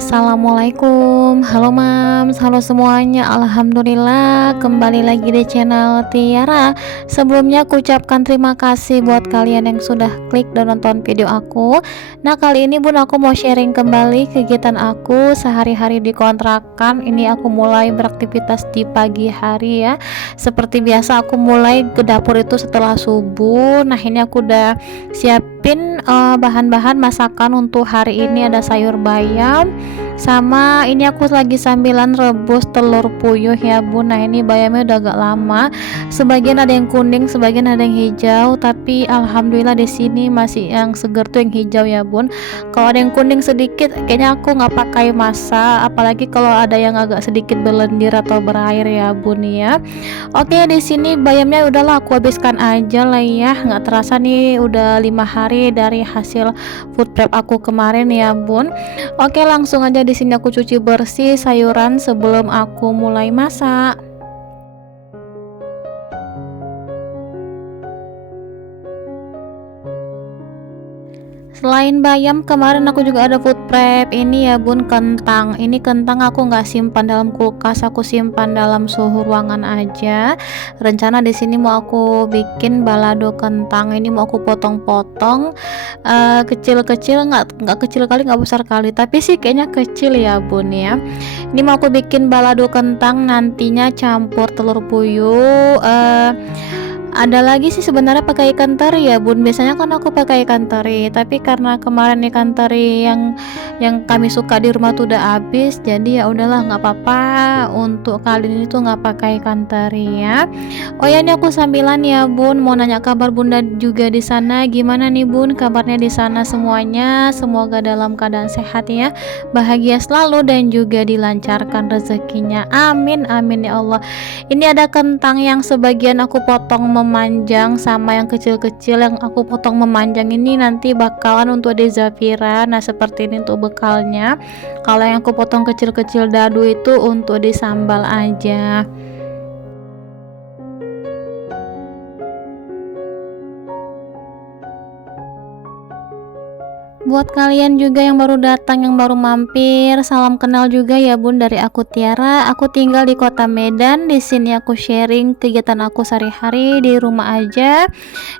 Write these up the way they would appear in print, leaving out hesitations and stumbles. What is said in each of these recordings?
Assalamualaikum, halo mams, halo semuanya. Alhamdulillah kembali lagi di channel Tiara. Sebelumnya aku ucapkan terima kasih buat kalian yang sudah klik dan nonton video aku. Nah, kali ini bun aku mau sharing kembali kegiatan aku sehari-hari di kontrakan. Ini aku mulai beraktivitas di pagi hari ya. Seperti biasa aku mulai ke dapur itu setelah subuh. Nah, ini aku udah siapin bahan-bahan masakan untuk hari ini. Ada sayur bayam, sama ini aku lagi sambilan rebus telur puyuh ya bun. Nah, ini bayamnya udah agak lama, sebagian ada yang kuning, sebagian ada yang hijau, tapi alhamdulillah di sini masih yang seger tuh yang hijau ya bun. Kalau ada yang kuning sedikit kayaknya aku nggak pakai masak, apalagi kalau ada yang agak sedikit berlendir atau berair ya bun ya. Oke, di sini bayamnya udahlah aku habiskan aja lah ya. Nggak terasa nih udah 5 hari dari hasil food prep aku kemarin ya bun. Oke, langsung aja di sini aku cuci bersih sayuran sebelum aku mulai masak. Selain bayam, kemarin aku juga ada food prep. Ini ya bun, kentang. Ini kentang aku nggak simpan dalam kulkas, aku simpan dalam suhu ruangan aja. Rencana di sini mau aku bikin balado kentang. Ini mau aku potong-potong kecil-kecil, nggak kecil kali, nggak besar kali, tapi sih kayaknya kecil ya bun ya. Ini mau aku bikin balado kentang, nantinya campur telur puyuh. Ada lagi sih sebenarnya pakai ikan teri ya bun. Biasanya kan aku pakai ikan teri, tapi karena kemarin ikan teri yang kami suka di rumah tuh udah habis, jadi ya udahlah nggak apa-apa, untuk kali ini tuh nggak pakai ikan teri ya. Oh ya, ini aku sambilan ya bun, mau nanya kabar bunda juga di sana. Gimana nih bun kabarnya di sana semuanya? Semoga dalam keadaan sehat ya, bahagia selalu dan juga dilancarkan rezekinya, amin amin ya Allah. Ini ada kentang yang sebagian aku potong memanjang, sama yang kecil-kecil yang aku potong memanjang ini nanti bakalan untuk di Zafira. Nah, seperti ini untuk bekalnya. Kalau yang aku potong kecil-kecil dadu itu untuk disambal aja. Buat kalian juga yang baru datang, yang baru mampir, salam kenal juga ya bun dari aku Tiara. Aku tinggal di Kota Medan. Di sini aku sharing kegiatan aku sehari-hari di rumah aja,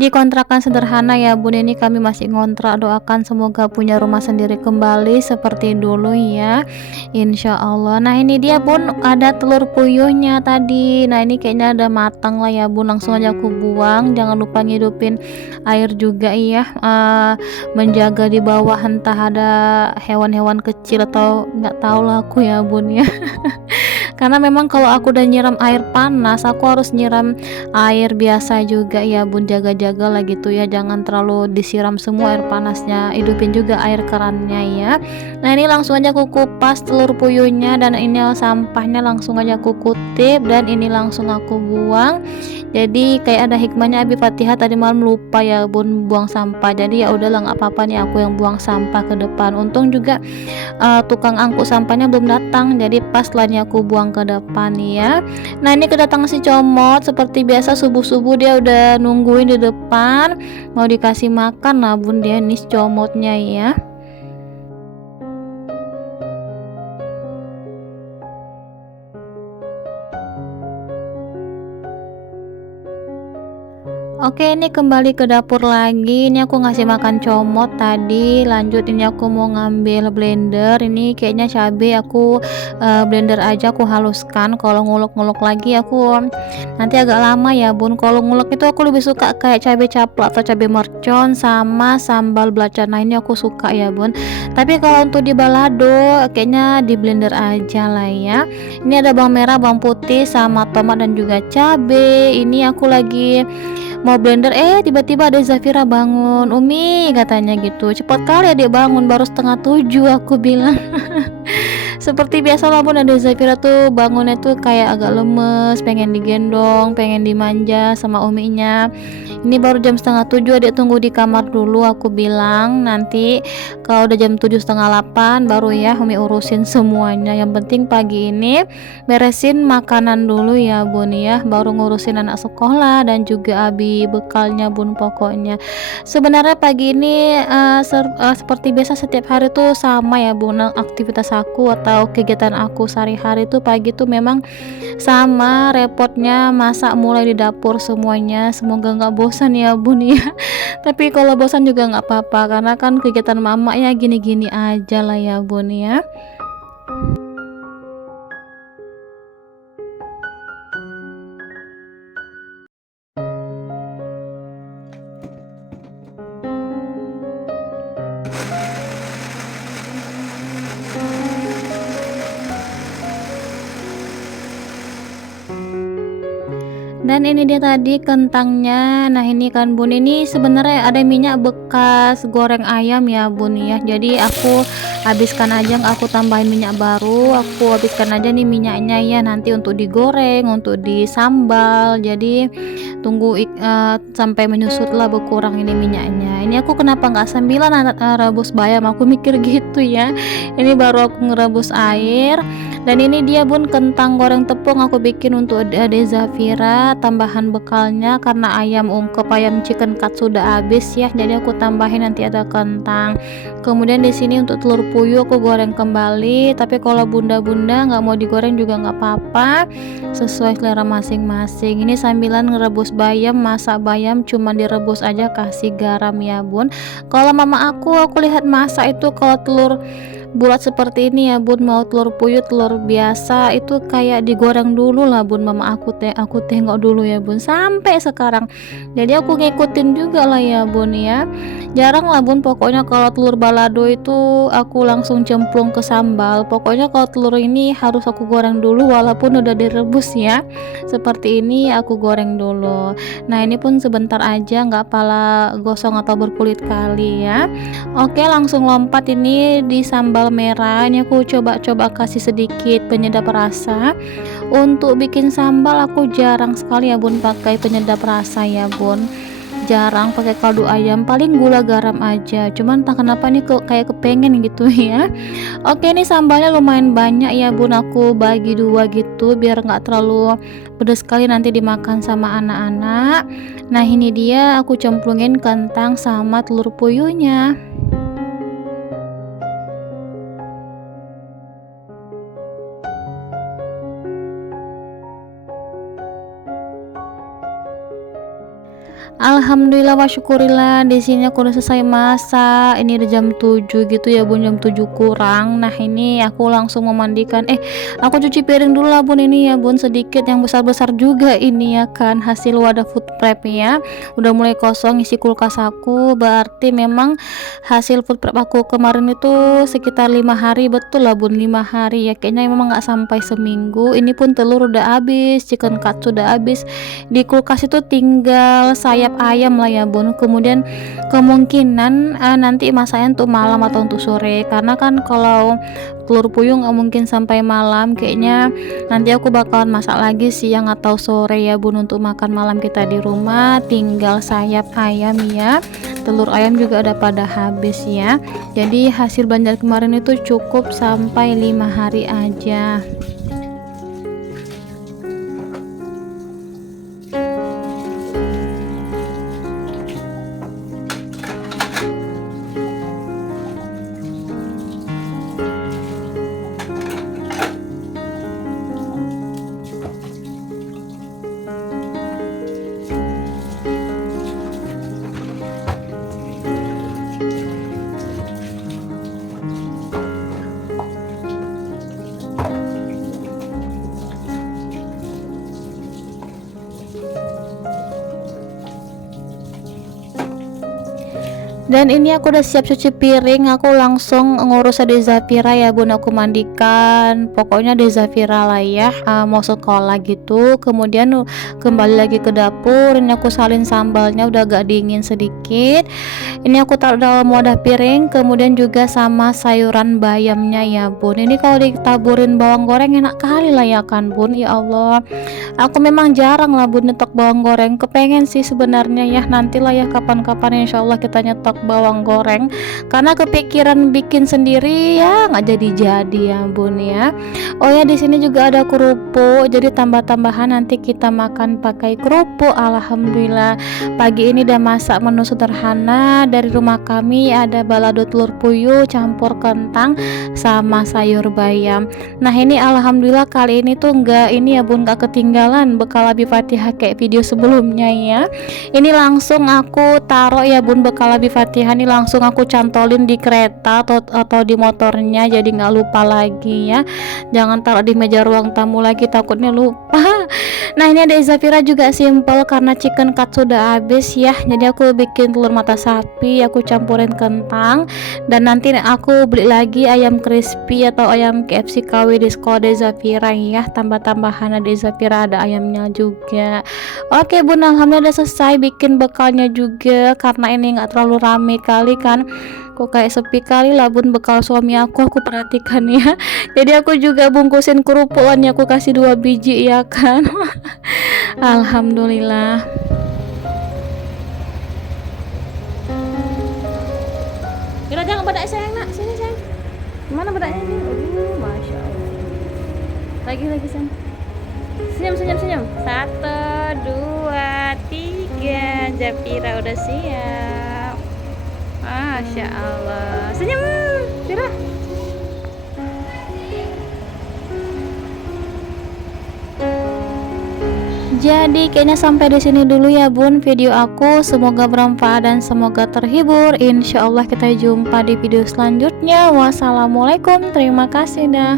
di kontrakan sederhana ya bun. Ini kami masih ngontrak, doakan semoga punya rumah sendiri kembali seperti dulu ya, insya Allah. Nah, ini dia bun, ada telur puyuhnya tadi. Nah, ini kayaknya ada matang lah ya bun, langsung aja aku buang. Jangan lupa ngidupin air juga ya, menjaga di bawah entah ada hewan-hewan kecil atau nggak tahu lah aku ya bun ya. Karena memang kalau aku udah nyiram air panas, aku harus nyiram air biasa juga ya bun, jaga-jaga lah gitu ya, jangan terlalu disiram semua air panasnya, hidupin juga air kerannya ya. Nah, ini langsung aja aku kupas telur puyuhnya, dan ini sampahnya langsung aja aku kutip, dan ini langsung aku buang. Jadi kayak ada hikmahnya, Abi Fatihah tadi malam lupa ya bun buang sampah, jadi ya udahlah nggak apa-apa nih aku yang buang sampah ke depan. Untung juga tukang angkut sampahnya belum datang, jadi pas lah nih aku buang ke depan ya. Nah, ini kedatangan si comot, seperti biasa subuh-subuh dia udah nungguin di depan mau dikasih makan. Nah bun, dia nih si comotnya ya. Oke, ini kembali ke dapur lagi. Ini aku ngasih makan comot tadi. Lanjut, ini aku mau ngambil blender. Ini kayaknya cabai aku blender aja, aku haluskan. Kalau ngulek-ngulek lagi aku nanti agak lama ya bun. Kalau ngulek itu aku lebih suka kayak cabai caplak atau cabai mercon sama sambal belacan. Nah, ini aku suka ya bun. Tapi kalau untuk di balado kayaknya di blender aja lah ya. Ini ada bawang merah, bawang putih, sama tomat dan juga cabai. Ini aku lagi mau blender, tiba-tiba ada Zafira bangun. Umi katanya gitu, cepat kali adik bangun, baru setengah 7 aku bilang. Seperti biasa lah Bun, Ade Zafira tuh bangunnya tuh kayak agak lemes, pengen digendong, pengen dimanja sama uminya. Ini baru jam setengah 7, adik tunggu di kamar dulu, aku bilang nanti kalau udah jam 7 setengah 8 baru ya Umi urusin semuanya. Yang penting pagi ini beresin makanan dulu ya Bun ya, baru ngurusin anak sekolah dan juga abi bekalnya Bun. Pokoknya sebenarnya pagi ini seperti biasa setiap hari tuh sama ya Bun, aktivitas aku atau kegiatan aku sehari-hari tuh pagi tuh memang sama repotnya, masak mulai di dapur semuanya. Semoga nggak bosan ya Bun ya. Tapi kalau bosan juga nggak apa-apa karena kan kegiatan mama ya gini-gini aja lah ya Bun ya. Dan ini dia tadi kentangnya. Nah ini kan Bun, ini sebenarnya ada minyak bekas goreng ayam ya Bun ya, jadi aku habiskan aja, nggak aku tambahin minyak baru, aku habiskan aja nih minyaknya ya, nanti untuk digoreng, untuk disambal. Jadi tunggu sampai menyusut lah, berkurang ini minyaknya. Ini aku kenapa nggak sambilan rebus bayam, aku mikir gitu ya. Ini baru aku ngerebus air. Dan ini dia Bun, kentang goreng tepung aku bikin untuk Ade Zafira, tambahan bekalnya karena ayam ungkep, ayam chicken cut sudah habis ya, jadi aku tambahin nanti ada kentang. Kemudian di sini untuk telur puyuh aku goreng kembali, tapi kalau bunda-bunda nggak mau digoreng juga nggak apa-apa, sesuai selera masing-masing. Ini sambilan ngerebus bayam, masak bayam cuma direbus aja kasih garam ya Bun. Kalau mama aku lihat masak itu kalau telur bulat seperti ini ya Bun, mau telur puyuh, telur biasa itu kayak digoreng dulu lah Bun. Mama aku tengok dulu ya Bun sampai sekarang, jadi aku ngikutin juga lah ya Bun ya. Jarang lah Bun, pokoknya kalau telur balado itu aku langsung cemplung ke sambal. Pokoknya kalau telur ini harus aku goreng dulu walaupun udah direbus ya, seperti ini aku goreng dulu. Nah ini pun sebentar aja, nggak pala gosong atau berkulit kali ya. Oke, langsung lompat ini di sambal merah. Ini aku coba-coba kasih sedikit penyedap rasa. Untuk bikin sambal aku jarang sekali ya Bun pakai penyedap rasa ya Bun, jarang pakai kaldu ayam, paling gula garam aja. Cuman entah kenapa ini kayak kepengen gitu ya. Oke, ini sambalnya lumayan banyak ya Bun, aku bagi dua gitu biar nggak terlalu pedas sekali nanti dimakan sama anak-anak. Nah ini dia aku cemplungin kentang sama telur puyuhnya. Alhamdulillah wa syukurillah, di sini aku udah selesai masak. Ini udah jam 7 gitu ya Bun, jam 7 kurang. Nah ini aku langsung memandikan, aku cuci piring dulu lah Bun ini ya Bun, sedikit yang besar-besar juga ini ya kan, hasil wadah food prep ya. Udah mulai kosong isi kulkas aku, berarti memang hasil food prep aku kemarin itu sekitar 5 hari, betul lah Bun, 5 hari ya, kayaknya memang nggak sampai seminggu. Ini pun telur udah habis, chicken cut sudah habis, di kulkas itu tinggal sayap ayam lah ya Bun. Kemudian kemungkinan nanti masaknya untuk malam atau untuk sore, karena kan kalau telur puyuh nggak mungkin sampai malam, kayaknya nanti aku bakalan masak lagi siang atau sore ya Bun, untuk makan malam kita di rumah. Tinggal sayap ayam ya, telur ayam juga udah pada habis ya, jadi hasil belanja kemarin itu cukup sampai 5 hari aja. Dan ini aku udah siap cuci piring, aku langsung ngurus Ade Zafira ya bun, aku mandikan, pokoknya Ade Zafira lah ya, mau sekolah gitu. Kemudian kembali lagi ke dapur, ini aku salin sambalnya udah agak dingin sedikit, ini aku taruh dalam wadah piring, kemudian juga sama sayuran bayamnya ya bun. Ini kalau ditaburin bawang goreng enak kali lah ya kan bun, ya Allah, aku memang jarang lah bun nyetok bawang goreng, kepengen sih sebenarnya ya, nantilah ya kapan-kapan insya Allah kita nyetok bawang goreng, karena kepikiran bikin sendiri ya nggak jadi ya bun ya. Oh ya, di sini juga ada kerupuk, jadi tambah-tambahan nanti kita makan pakai kerupuk. Alhamdulillah pagi ini udah masak menu sederhana dari rumah kami, ada balado telur puyuh campur kentang sama sayur bayam. Nah ini alhamdulillah kali ini tuh enggak ini ya bun, nggak ketinggalan bekal Abi Fatihah kayak video sebelumnya ya. Ini langsung aku taruh ya bun, bekal Abi Fatihah ini langsung aku cantolin di kereta atau di motornya, jadi nggak lupa lagi ya. Jangan taruh di meja ruang tamu lagi, takutnya lupa. Nah ini ada Zafira juga simple karena chicken cut sudah habis ya, jadi aku bikin telur mata sapi, aku campurin kentang, dan nanti aku beli lagi ayam crispy atau ayam KFC KW di sekolah Zafira ya, tambah-tambahan ada Zafira, ada ayamnya juga. Oke bun, alhamdulillah udah selesai bikin bekalnya juga, karena ini nggak terlalu rame kali kan, kok kayak sepi kali lah bun bekal suami aku perhatikan ya. Jadi aku juga bungkusin kerupukannya, aku kasih 2 biji ya kan. Alhamdulillah. Kira jangan bedak sayang nak, sini sayang. Mana bedaknya ini? Masya Allah. Lagi sayang. Senyum. 1, 2, 3. Zafira udah siap. Masya Allah. Senyum, Zafira. Jadi kayaknya sampai di sini dulu ya bun video aku, semoga bermanfaat dan semoga terhibur. Insya Allah kita jumpa di video selanjutnya. Wassalamualaikum, terima kasih dah.